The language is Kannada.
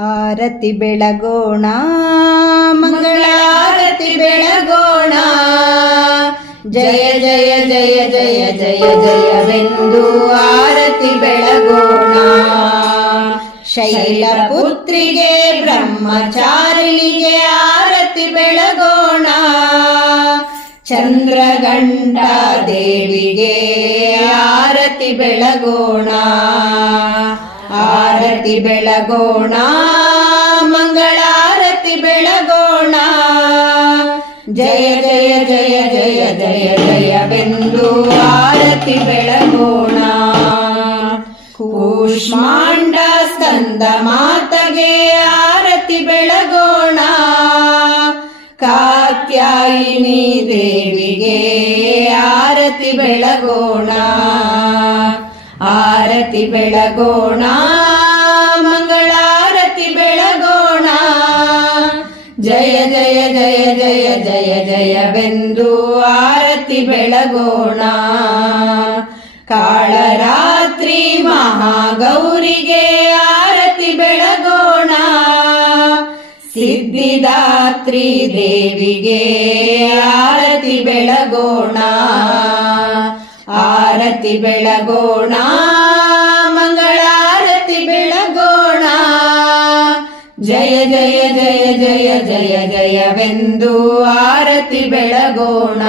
ಆರತಿ ಬೆಳಗೋಣ, ಮಂಗಳಾರತಿ ಬೆಳಗೋಣ. ಜಯ ಜಯ ಜಯ ಜಯ ಜಯ ಜಯವೆಂದು ಆರತಿ ಬೆಳಗೋಣ. ಶೈಲಪುತ್ರಿಗೆ ಬ್ರಹ್ಮಚಾರಿಣಿಗೆ ಆರತಿ ಬೆಳಗೋಣ. ಚಂದ್ರಗಂಡ ದೇವಿಗೆ ಆರತಿ ಬೆಳಗೋಣ. ಆರತಿ ಬೆಳಗೋಣ, ಮಂಗಳಾರತಿ ಬೆಳಗೋಣ. ಜಯ ಜಯ ಜಯ ಜಯ ಜಯ ಜಯ ಬೆಂದು ಆರತಿ ಬೆಳಗೋಣ. ಕೂಷ್ಮಾಂಡ ಸ್ಕಂದ ಮಾತಗೆ ಆರತಿ ಬೆಳಗೋಣ. ಕಾತ್ಯಾಯಿನಿ ದೇವಿಗೆ ಆರತಿ ಬೆಳಗೋಣ. ಆರತಿ ಬೆಳಗೋಣ. ಜಯ ಜಯ ಜಯ ಜಯ ಜಯ ಜಯ ಬೆಂದು ಆರತಿ ಬೆಳಗೋಣ. ಕಾಳರಾತ್ರಿ ಮಹಾಗೌರಿಗೆ ಆರತಿ ಬೆಳಗೋಣ. ಸಿದ್ಧಿದಾತ್ರಿ ದೇವಿಗೆ ಆರತಿ ಬೆಳಗೋಣ. ಆರತಿ ಬೆಳಗೋಣ, ಮಂಗಳಾರತಿ ಬೆಳಗೋಣ. ಜಯ ಜಯ ಜಯ ಜಯ ಜಯ ಜಯವೆಂದು ಆರತಿ ಬೆಳಗೋಣ.